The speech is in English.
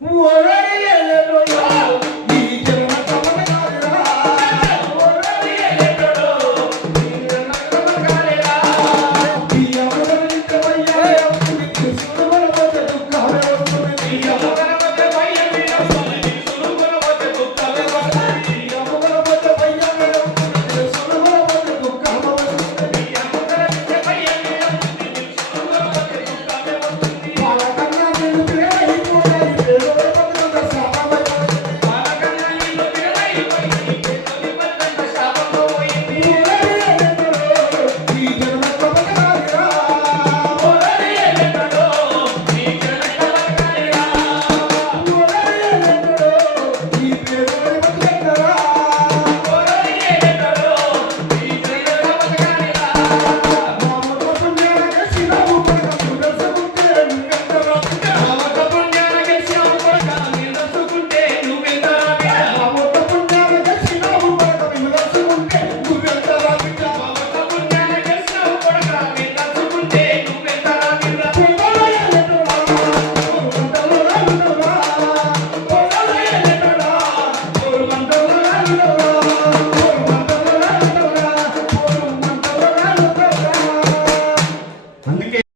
Whoa!